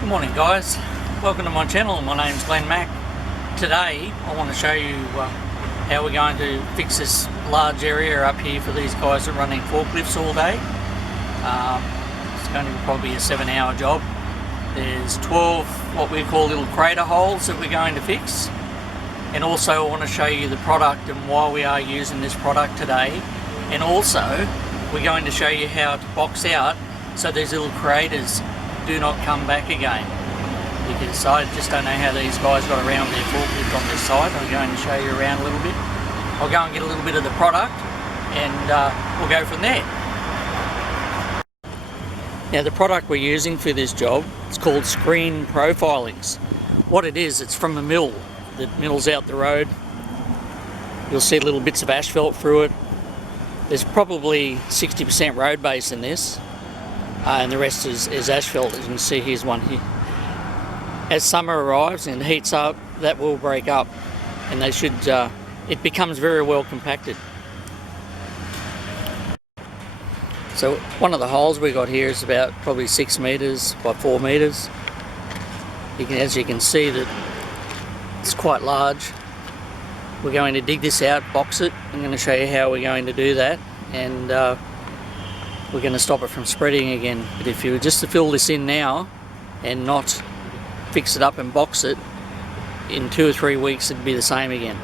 Good morning guys, welcome to my channel. My name's Glenn Mack. Today I want to show you how we're going to fix this large area up here for these guys that are running forklifts all day. It's going to be probably a 7-hour job. There's 12 what we call little crater holes that we're going to fix, and also I want to show you the product and why we are using this product today, and also we're going to show you how to box out so these little craters do not come back again, because I just don't know how these guys got around their forklift on this side. I'm going to show you around a little bit. I'll go and get a little bit of the product and we'll go from there. Now the product we're using for this job, it's called Screen Profilings. What it is, it's from a mill. The mill's out the road. You'll see little bits of asphalt through it. There's probably 60% road base in this. And the rest is asphalt. As you can see, here's one here. As summer arrives and heats up, that will break up, and they should. It becomes very well compacted. So one of the holes we got here is about probably 6 meters by 4 meters. As you can see, that it's quite large. We're going to dig this out, box it. I'm going to show you how we're going to do that, and we're going to stop it from spreading again. But if you were just to fill this in now and not fix it up and box it, in 2 or 3 weeks it'd be the same again.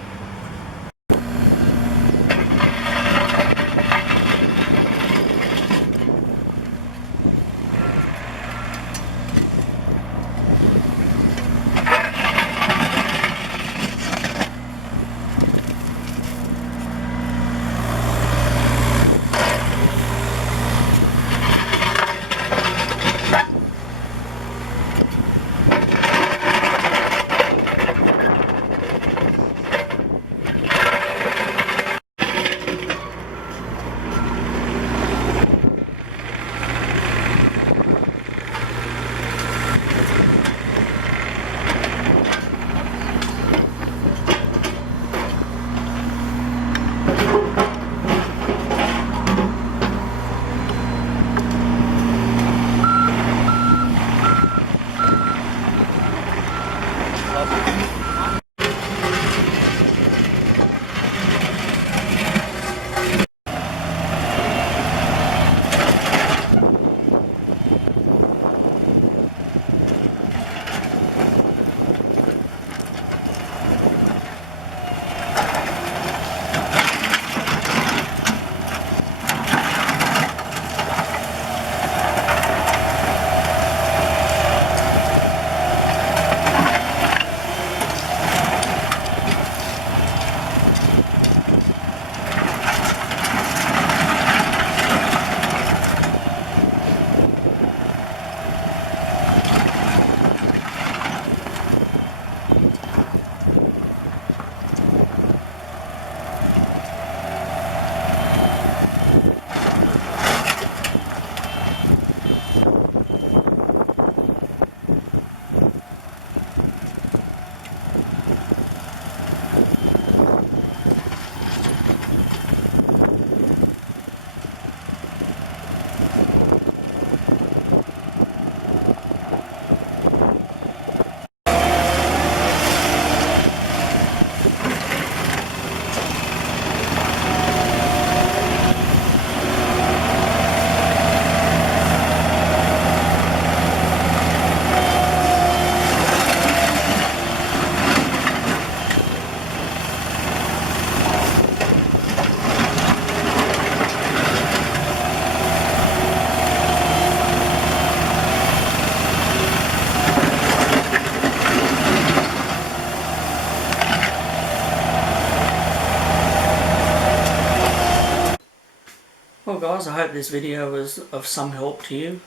Well guys, I hope this video was of some help to you.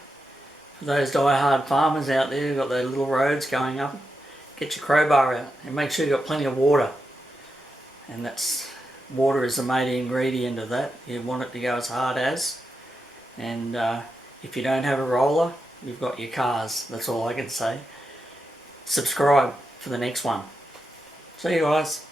For those die-hard farmers out there who've got their little roads going up, get your crowbar out and make sure you've got plenty of water. And water is the main ingredient of that. You want it to go as hard as. And if you don't have a roller, you've got your cars. That's all I can say. Subscribe for the next one. See you guys.